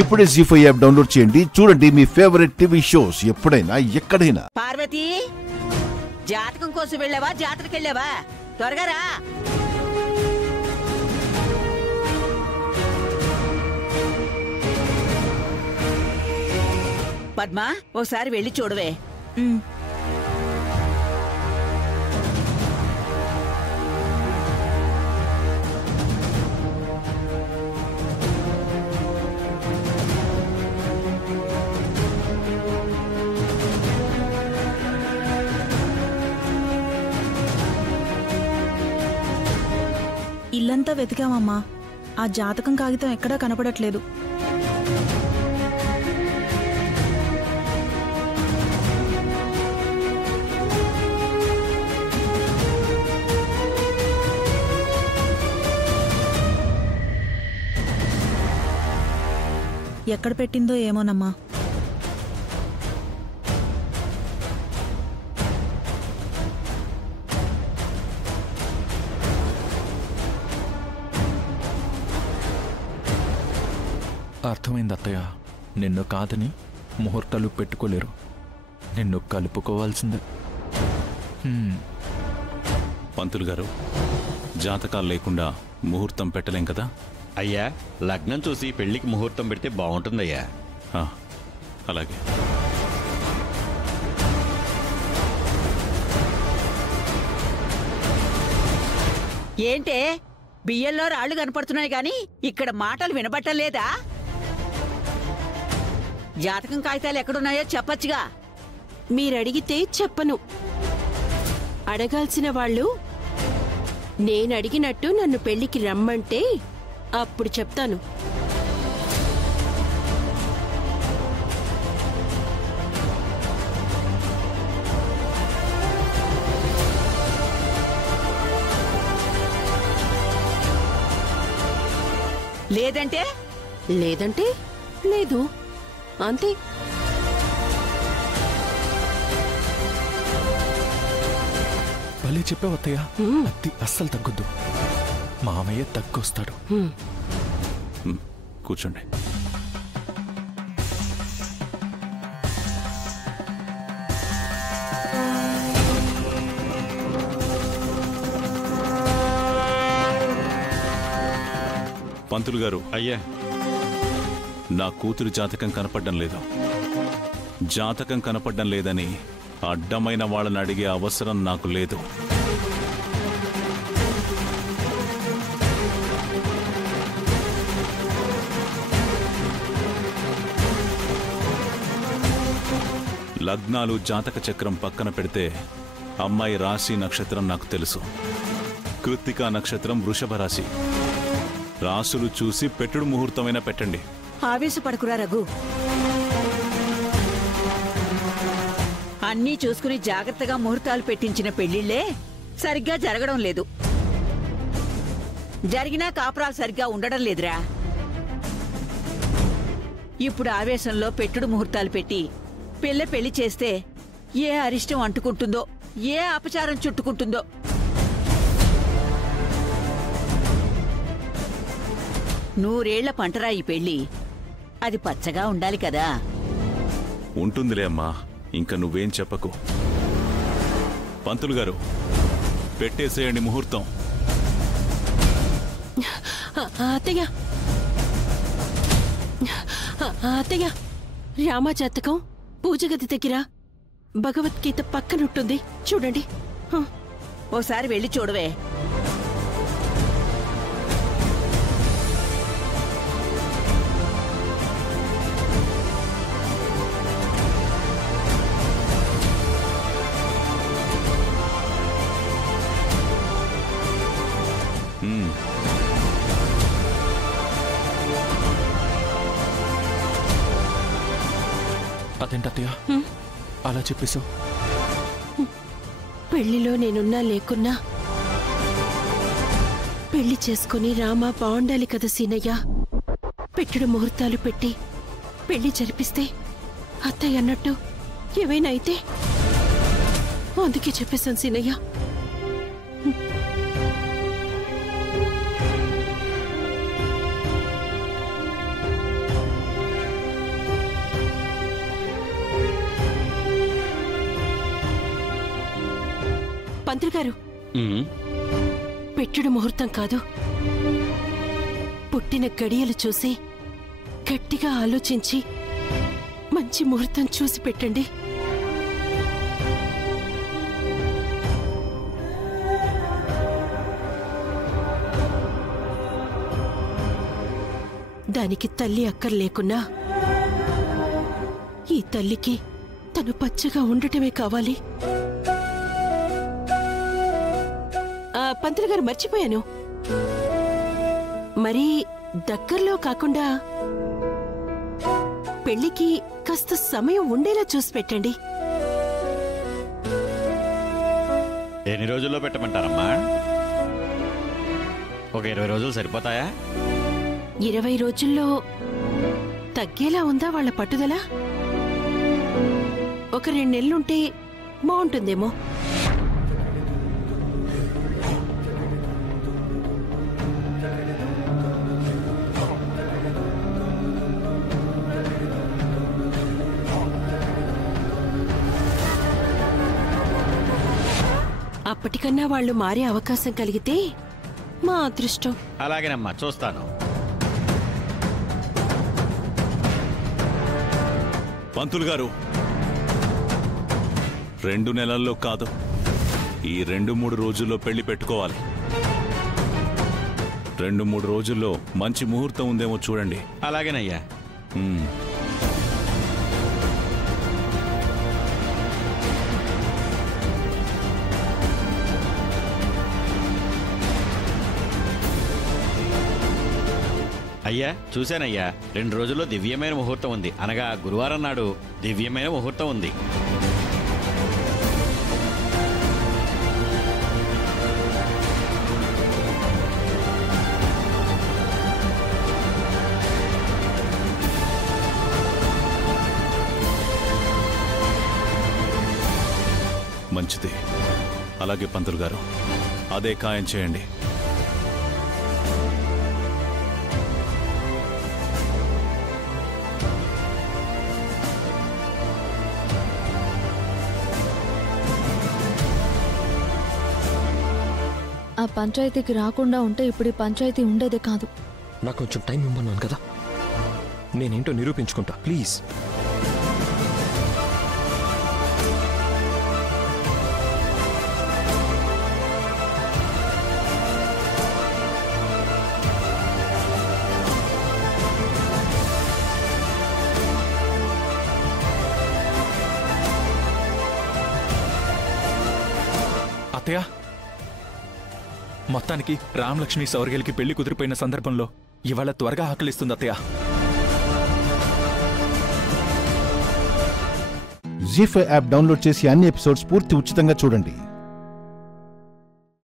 ఇప్పుడే జీ5 app download చేయండి. చూడండి మీ ఫేవరెట్ టీవీ షోస్ ఎప్పుడైనా ఎక్కడైనా. పార్వతి, జాతకం కోసం వెళ్ళావా, జాతరకి వెళ్ళావా? త్వరగా రా. పద్మ, ఓసారి వెళ్ళి చూడవే. ఇల్లంతా వెతికామమ్మా. ఆ జాతకం కాగితం ఎక్కడా కనపడట్లేదు. ఎక్కడ పెట్టిందో ఏమోనమ్మా. అర్థమైంది అత్తయ్య. నిన్ను కాదని ముహూర్తాలు పెట్టుకోలేరు, నిన్ను కలుపుకోవాల్సిందే. పంతులు గారు, జాతకాలు లేకుండా ముహూర్తం పెట్టలేం కదా? అయ్యా, లగ్నం చూసి పెళ్లికి ముహూర్తం పెడితే బాగుంటుందయ్యా. అలాగే. ఏంటే బియ్యంలో రాళ్లు కనపడుతున్నాయి గాని ఇక్కడ మాటలు వినబట్టలేదా? జాతకం కాగితాలు ఎక్కడున్నాయో చెప్పచ్చుగా. మీరడిగితే చెప్పను. అడగాల్సిన వాళ్ళు నేనడిగినట్టు నన్ను పెళ్లికి రమ్మంటే అప్పుడు చెప్తాను. లేదంటే లేదంటే లేదు, అంతే. భలే చెప్పావు అత్తయ్య. అత్తి అస్సలు తగ్గొద్దు, మామయ్య తగ్గొస్తాడు. కూర్చోండి. పంతులు గారు, అయ్యా, నా కూతురు జాతకం కనపడ్డం లేదు. జాతకం కనపడ్డం లేదని అడ్డమైన వాళ్ళని అడిగే అవసరం నాకు లేదు. లగ్నాలు జాతక చక్రం పక్కన పెడితే అమ్మాయి రాశి నక్షత్రం నాకు తెలుసు. కృత్తికా నక్షత్రం వృషభ రాశి. రాసులు చూసి పెట్టుడు ముహూర్తమైనా పెట్టండి. ఆవేశపడకురా రఘు. అన్నీ చూసుకుని జాగ్రత్తగా ముహూర్తాలు పెట్టించిన పెళ్లిళ్లే సరిగ్గా జరగడం లేదు. జరిగినా కాపురాలు సరిగ్గా ఉండడం లేదురా. ఇప్పుడు ఆవేశంలో పెట్టుడు ముహూర్తాలు పెట్టి పెళ్లి చేస్తే ఏ అరిష్టం అంటుకుంటుందో, ఏ అపచారం చుట్టుకుంటుందో. నూరేళ్ల పంటరా ఈ పెళ్లి. అది పచ్చగా ఉండాలి కదా. ఉంటుందిలే అమ్మా, ఇంకా నువ్వేం చెప్పకు. పంతులు గారు, పెట్టేసేయండి ముహూర్తం. అత్తయ్య, అత్తయ్య, రామ జాతకం పూజగది దగ్గర భగవద్గీత పక్కనుంటుంది, చూడండి. ఓసారి వెళ్ళి చూడవే. అదేంటత్తయ్య అలా చెప్పేశావు? పెళ్లిలో నేనున్నా లేకున్నా పెళ్లి చేసుకుని రామా బాగుండాలి కదా సీనయ్య. పెట్టుడు ముహూర్తాలు పెట్టి పెళ్లి జరిపిస్తే అత్తయ్య అన్నట్టు ఏవైనా అయితే అందుకే చెప్పేశాను సీనయ్య. పంతులు గారు, పెట్టుడు ముహూర్తం కాదు, పుట్టిన గడియలు చూసి గట్టిగా ఆలోచించి మంచి ముహూర్తం చూసి పెట్టండి. దానికి తల్లి అక్కర్లేకున్నా ఈ తల్లికి తను పచ్చగా ఉండటమే కావాలి. పంతులు గారు, మర్చిపోయాను, మరి దగ్గరలో కాకుండా పెళ్లికి కాస్త సమయం ఉండేలా చూసి పెట్టండి. ఎన్ని రోజుల్లో పెట్టమంటారమ్మా? ఒక 20 రోజులు సరిపోతాయా? 20 రోజుల్లో తగ్గేలా ఉందా వాళ్ళ పట్టుదల? ఒక 2 నెలలుంటే బాగుంటుందేమో. అప్పటికన్నా వాళ్ళు మారే అవకాశం కలిగితే మా అదృష్టం. అలాగేనమ్మా, చూస్తాను. పంతులు గారు, 2 నెలల్లో కాదు, ఈ 2-3 రోజుల్లో పెళ్లి పెట్టుకోవాలి. 2-3 రోజుల్లో మంచి ముహూర్తం ఉందేమో చూడండి. అలాగేనయ్యా. అయ్యా, చూశానయ్యా, 2 రోజుల్లో దివ్యమైన ముహూర్తం ఉంది. అనగా గురువారం నాడు దివ్యమైన ముహూర్తం ఉంది. మంచిది. అలాగే పంతులు గారు, అదే ఖాయం చేయండి. ఆ పంచాయతీకి రాకుండా ఉంటే ఇప్పుడు ఈ పంచాయతీ ఉండేదే కాదు. నాకు కొంచెం టైం ఇవ్వమన్నాను కదా, నేనేంటో నిరూపించుకుంటా. ప్లీజ్. అత్తయ్య, మొత్తానికి రామలక్ష్మి సౌర్యలకి పెళ్లి కుదిరిపోయిన సందర్భంలో ఇవాళ త్వరగా ఆకలిస్తుంది అత్తయ్య. జీ5 యాప్ డౌన్లోడ్ చేసి అన్ని ఎపిసోడ్స్ పూర్తి ఉచితంగా చూడండి.